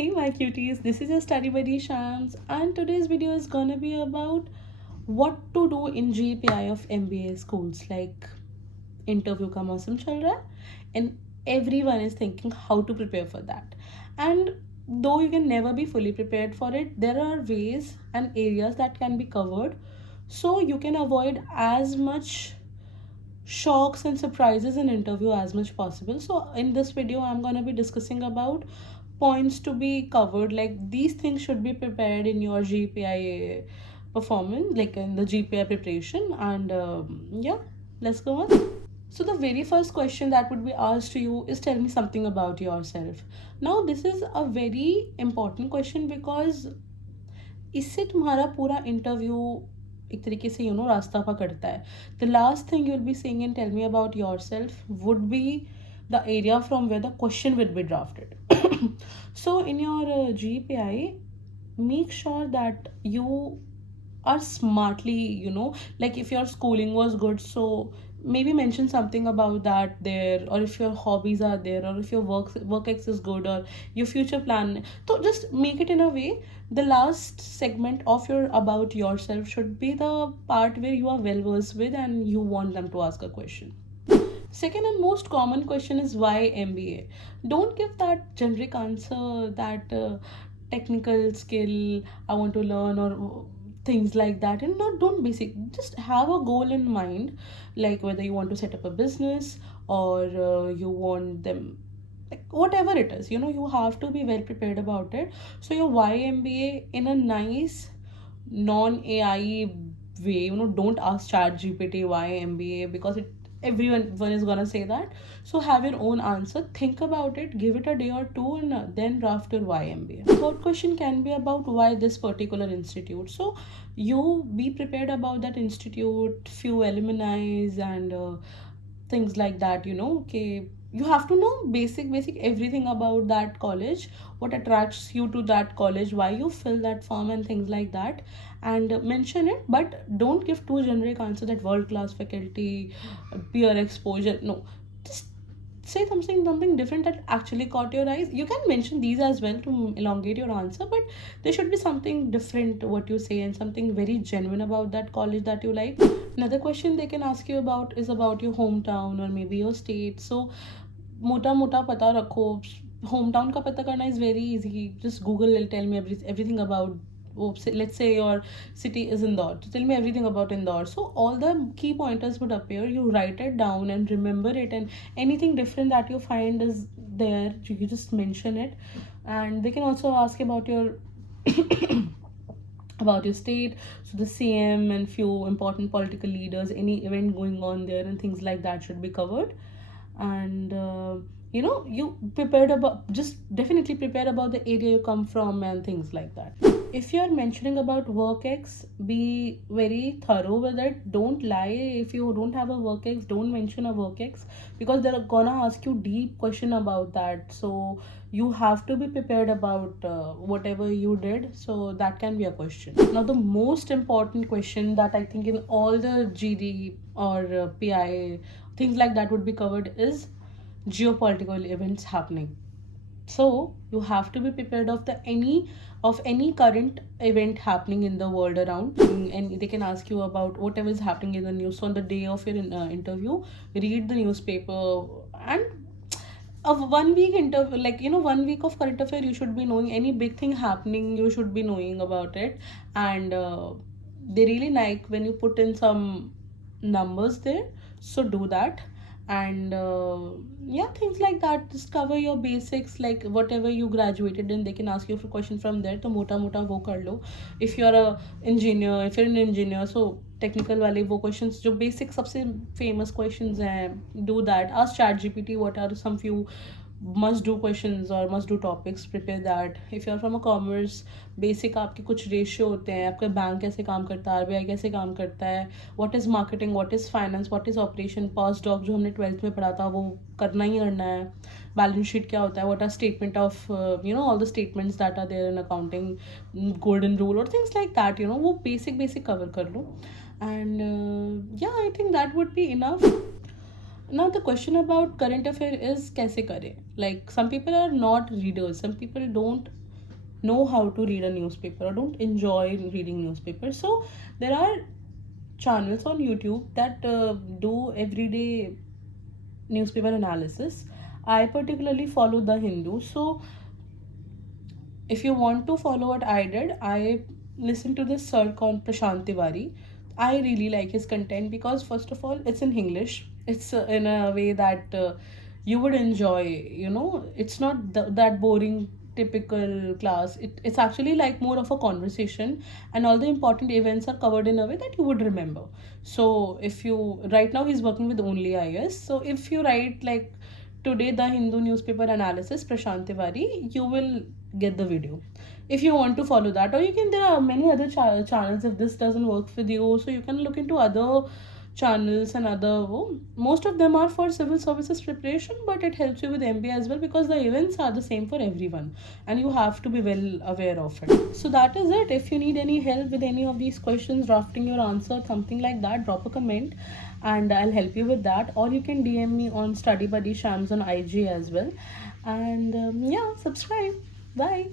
Hey my cuties, this is your study buddy Shams, and today's video is gonna be about what to do in GPI of MBA schools. Like interview का मौसम चल रहा है and everyone is thinking how to prepare for that. And though you can never be fully prepared for it, there are ways and areas that can be covered so you can avoid as much shocks and surprises in interview as much possible. So in this video I'm going to be discussing about points to be covered, like these things should be prepared in your GPI performance, like in the GPI preparation. And yeah, let's go on. So the very first question that would be asked to you is, tell me something about yourself. Now this is a very important question because इससे तुम्हारा पूरा interview एक तरीके से रास्ता पकड़ता है. The last thing you will be saying and tell me about yourself would be the area from where the question will be drafted. So in your GPI, make sure that you are smartly, like if your schooling was good, so maybe mention something about that there, or if your hobbies are there, or if your work ex is good, or your future plan. So just make it in a way. The last segment of your about yourself should be the part where you are well versed with and you want them to ask a question. Second and most common question is, why MBA? Don't give that generic answer that technical skill I want to learn, or things like that. And not don't basic, just have a goal in mind, like whether you want to set up a business, or you want them, like whatever it is, you have to be well prepared about it. So your why MBA in a nice non-AI way, don't ask chat GPT why MBA, because everyone is gonna say that. So have your own answer, think about it, give it a day or two, and then draft your why MBA. Third question can be about why this particular institute. So you be prepared about that institute, few alumni, and things like that. Okay, you have to know basic everything about that college, what attracts you to that college, why you fill that form, and things like that. And mention it, but don't give too generic answer that world class faculty, peer exposure. No, just say something different that actually caught your eyes. You can mention these as well to elongate your answer, but there should be something different what you say, and something very genuine about that college that you like. Another question they can ask you about is about your hometown or maybe your state. So मोटा मोटा पता रखो. Hometown का पता करना is very easy. Just Google will tell me everything about, let's say your city is Indore, to tell me everything about Indore. So all the key pointers would appear, you write it down and remember it, and anything different that you find is there, you just mention it. And they can also ask about your about your state, so the CM and few important political leaders, any event going on there, and things like that should be covered. And you prepared about, just definitely prepare about the area you come from and things like that. If you're mentioning about work ex, be very thorough with it. Don't lie. If you don't have a work ex, don't mention a work ex, because they're gonna ask you deep question about that. So you have to be prepared about whatever you did, so that can be a question. Now the most important question that I think in all the GD or PI things like that would be covered is geopolitical events happening. So you have to be prepared of any current event happening in the world around. And they can ask you about whatever is happening in the news. So on the day of your interview, read the newspaper, and of 1 week interview, like 1 week of current affair, you should be knowing any big thing happening, you should be knowing about it. And they really like when you put in some numbers there, so do that. And yeah, things like that, just cover your basics, like whatever you graduated in, they can ask you for question from there, to mota mota wo kar lo. If you're a engineer, if you're an engineer, so technical वाले वो questions जो basic सबसे famous questions हैं, do that. Ask ChatGPT what are some few must do questions or must do topics, prepare that. If you are from a commerce, basic आपके कुछ ratio होते हैं, आपका बैंक कैसे काम करता है, RBI कैसे काम करता है, what is marketing, what is finance, what is operation, past doc जो हमने 12th में पढ़ा था वो करना ही करना है. बैलेंस शीट क्या होता है, what are statement of all the statements that are there in accounting, golden rule or things like that, वो basic cover कर लो. And yeah, I think that would be enough. Now the question about current affair is कैसे करें. Like some people are not readers, some people don't know how to read a newspaper or don't enjoy reading newspapers. So there are channels on YouTube that do everyday newspaper analysis. I particularly follow The Hindu. So if you want to follow what I did, I listened to this sir called Prashant Tiwari. I really like his content because first of all, it's in English. It's in a way that you would enjoy. It's not that boring typical class. It's actually like more of a conversation, and all the important events are covered in a way that you would remember. So if you right now he's working with only IS. So if you write like today the Hindu newspaper analysis Prashant Tiwari, you will get the video if you want to follow that. Or you can, there are many other channels if this doesn't work with you, so you can look into other channels and other most of them are for civil services preparation, but it helps you with MBA as well because the events are the same for everyone and you have to be well aware of it. So that is it. If you need any help with any of these questions, drafting your answer, something like that, drop a comment and I'll help you with that. Or you can DM me on Study Buddy Shams on IG as well. And yeah, subscribe. Bye.